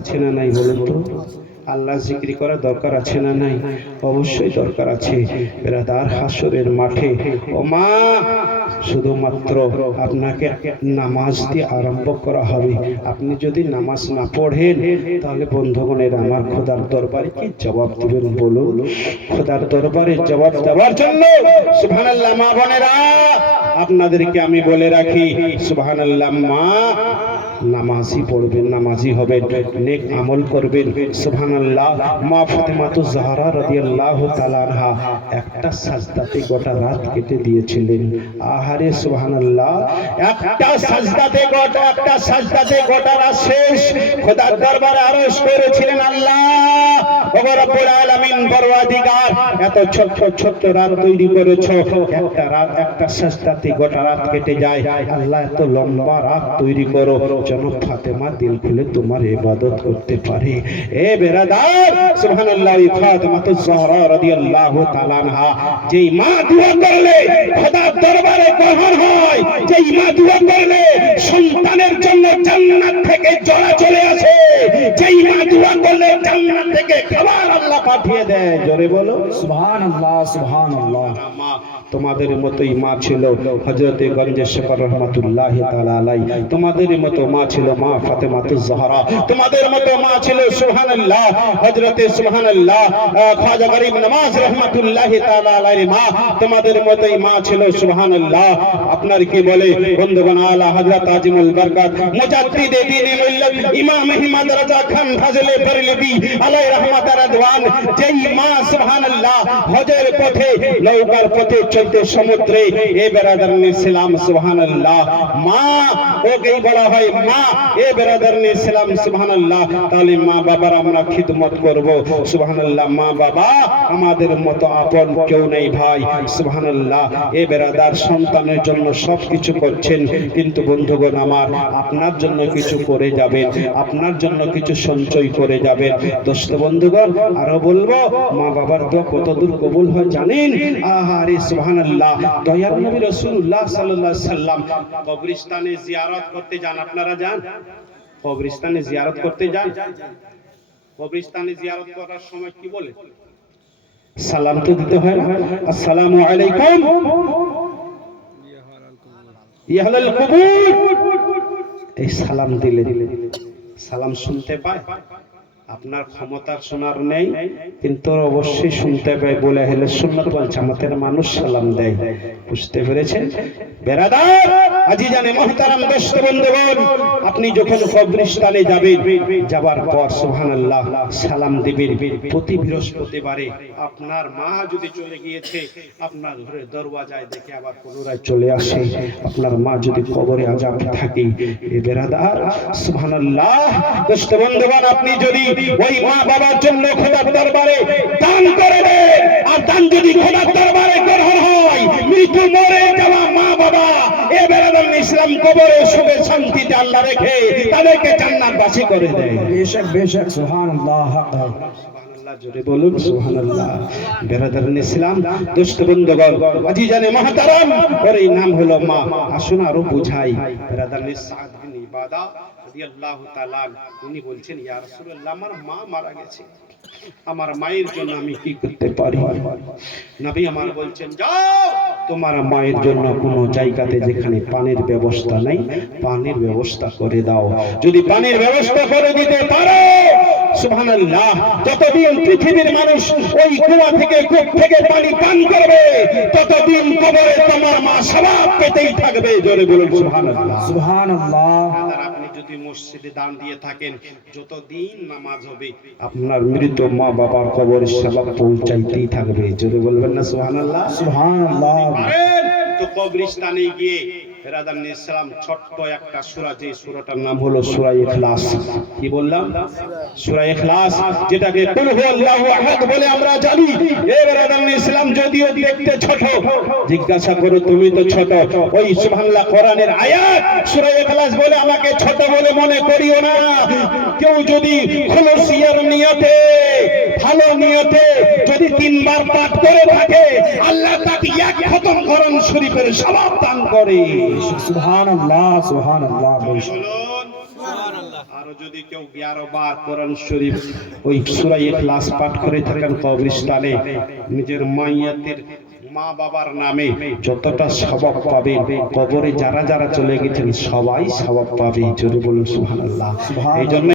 আছে না নাই বলুন তো? আল্লাহ জিকির করা দরকার আছে না নাই? অবশ্যই দরকার আছে। বিরাদার, হাসরের মাঠে ও মা শুধুমাত্র আপনাকে নামাজ দিয়ে আরম্ভ করা হবে। আপনি যদি নামাজ না পড়েন তাহলে বন্ধুগণের আমার খোদার দরবারে কি জবাব দিবেন বলুন? খোদার দরবারে জবাব দেওয়ার জন্য সুবহানাল্লাহ মা বোনেরা, আপনাদেরকে আমি বলে রাখি সুবহানাল্লাহ, মা নামাজি পড়বেন, নামাজি হবেন, নেক আমল করবেন। সুবহানাল্লাহ, মা ফাতেমাতুজ জাহরা রাদিয়াল্লাহু তাআলা আনহা একটা সাজদাতে গোটা রাত কেটে দিয়েছিলেন। আহারে সুবহানাল্লাহ, একটা সাজদাতে গোটা রাত শেষ। খোদার দরবারে আরজ করেছিলেন, আল্লাহ ওগো রব্বুল আলামিন, পরওয়ারদিগার, এত ছোট ছোট রাত তৈরি করেছো, একটা রাত একটা সাজদাতে গোটা রাত কেটে যায়। আল্লাহ এত লম্বা রাত তৈরি করো যেন ফাতেমা দিল খুলে তোমার ইবাদত করতে পারে। এ বেরাদার, সুবহানাল্লাহ, ফাতেমাতুজ জাহরা রাদিয়াল্লাহু তাআলা আনহা, যেই মা দোয়া করলে খোদার দরবারে গ্রহণ হয়, যেই মা দোয়া করলে সন্তানের জন্য জান্নাত থেকে জড়া চলে আসে, যেই মা দোয়া করলে জান্নাত থেকে খাবার আল্লাহ পাঠিয়ে দেয়। জোরে বলো সুবহানাল্লাহ, সুবহানাল্লাহ। তোমাদের মতোই মা ছিল হযরতে গঞ্জে শকর রহমাতুল্লাহি তাআলা আলাই। তোমাদের মতো মা ছিল মা ফাতেমাতুজ জাহরা। তোমাদের মতো মা ছিল সুবহানাল্লাহ হযরতে সুবহানাল্লাহ খাজা গরিব নওয়াজ রহমাতুল্লাহি তাআলা আলাইহির মা। তোমাদের মতোই মা ছিল সুবহানাল্লাহ। আপনার কি বলে বন্ধুগণ, আলা হযরত আজিমুল বরকত মুজাদ্দিদে দ্বীনুল মিল্লাত ইমাম আহমদ রাজা খান ফাজলে বরেলভী আলাইহি রাহমাতুর রিদওয়ান, যেই মা সুবহানাল্লাহ হজের পথে, নৌকার পথে চলতে সমুদ্রে, এ বেরাদারনি ইসলাম সুবহানাল্লাহ, মা ওকেই বলা হয় মা। এ বেরাদারনি ইসলাম সুবহানাল্লাহ। তাহলে মা বাবার আমরা খিদমত করব সুবহানাল্লাহ। মা বাবা আমাদের মতো আপন কেউ নেই ভাই সুবহানাল্লাহ। এ বেরাদার, সন্তানের জন্য সবকিছু করছেন, কিন্তু বন্ধুগণ আমার, আপনার জন্য কিছু করে যাবেন, আপনার জন্য কিছু সঞ্চয় করে যাবেন। দোস্ত বন্ধুগণ, আরো বলবো, মা বাবার দোয়া কতদূর কবুল হয় জানেন? আহারে সুবহানাল্লাহ, দয়ার নবী রাসূলুল্লাহ সাল্লাল্লাহু আলাইহি সাল্লাম কবরস্থানে জিয়ারত করতে যান। আপনারা যান? কবরস্থানে জিয়ারত করতে যান? কবরস্থানে জিয়ারত করার সময় কি বলে? সালাম তো দিতে হয় না? আসসালামু আলাইকুম ইয়া আহলাল কুবুর। এই সালাম দিলে সালাম শুনতে পায়? আপনার ক্ষমতা শোনার নেই, কিন্তু অবশ্যই শুনতে পায় বলে আহলে সুন্নাত ওয়াল জামাতের মানুষ সালাম দেয়। বুঝতে পেরেছেন বেরাদার, আজিজানে মুহতারাম দোস্ত বন্ধুগণ, আপনি যখন কবরস্থানে যাবেন, যাবার পর সুবহানাল্লাহ সালাম দিবেন। প্রতি বৃহস্পতিবারে আপনার মা যদি চলে গিয়েছে, আপনার ঘরের দরওয়াজায় দেখে আবার পুনরায় চলে আসে। আপনার মা যদি কবরে আযাব থাকে, এ বেরাদার সুবহানাল্লাহ দোস্ত বন্ধুগণ, আপনি যদি ওই মা বাবার জন্য খোদার দরবারে দান করে দেন, আর দান যদি খোদার দরবারে গ্রহণ হয়, মৃত্যু মরে যাওয়া মা বাবা, এ বেরাদার ইসলাম কবরে সুখে শান্তিতে আল্লাহ রেখে তাদেরকে জান্নাতবাসী করে দেয়। বেশক বেশক, সুবহানাল্লাহ। সুবহানাল্লাহ, জোরে বলুন সুবহানাল্লাহ। বেরাদার ইসলাম দোস্ত বন্ধুগণ, আজিজানে মুহতারাম, ওর এই নাম হলো মা। আসুন আরো বুঝাই। বেরাদার সাদ বিন ইবাদা রাদিয়াল্লাহু তাআলা, উনি বলছেন, ইয়া রাসূলুল্লাহ, আমার মা মারা গেছে, আমার মায়ের জন্য আমি কি করতে পারি? নবী আমার বলছেন, যাও তোমার মায়ের জন্য কোন জায়গাতে যেখানে পানির ব্যবস্থা নেই, পানির ব্যবস্থা করে দাও। যদি পানির ব্যবস্থা করে দিতে পারো, সুবহানাল্লাহ, যতদিন পৃথিবীর মানুষ ওই কুয়া থেকে, কূপ থেকে পানি পান করবে, ততদিন কবরে তোমার মা সওয়াব পেতেই থাকবে। জোরে বলুন সুবহানাল্লাহ, সুবহানাল্লাহ। আপনি যদি মসজিদে দান দিয়ে থাকেন, যতদিন নামাজ হবে, আপনার মৃত মা বাবার কবরে সওয়াব পৌঁছাইতেই থাকবে। জোরে বলবেন না সুবহানাল্লাহ, সুবহানাল্লাহ। তো কবরস্থানে গিয়ে বেরাদার ইসলাম ছোট্ট একটা সূরা, যে সূরাটার নাম হলো সূরা ইখলাস। কি বললাম? সূরা ইখলাস, যেটাকে কুল হুয়াল্লাহু আহাদ বলে আমরা জানি। এই বেরাদার ইসলাম যদিও দেখতে ছোট, জিজ্ঞাসা করো তুমি তো ছোট, ওই সুবহানাল্লাহ কোরআনের আয়াত সূরা ইখলাস বলে আমাকে ছোট বলে মনে করিও না। কেউ যদি খুলুসিয়ার নিয়তে, ভালো নিয়তে যদি 3 বার পাঠ করে থাকে, আল্লাহ তাকে এক খতম কোরআন শরীফের সওয়াব দান করে। সুবহানাল্লাহ, সুবহানাল্লাহ। বলুন সুবহানাল্লাহ। আরো আরো যদি কেউ 11 বার কোরআন শরীফ ওই সূরা ইখলাস পাঠ করে থাকেন কবরস্থানে, নিজের মাইয়াতের মা বাবার নামে যতটা সওয়াব পাবেন, কবরে যারা যারা চলে গেছেন সবাই সওয়াব পাবে। জোরে বলুন সুবহানাল্লাহ। এই জন্য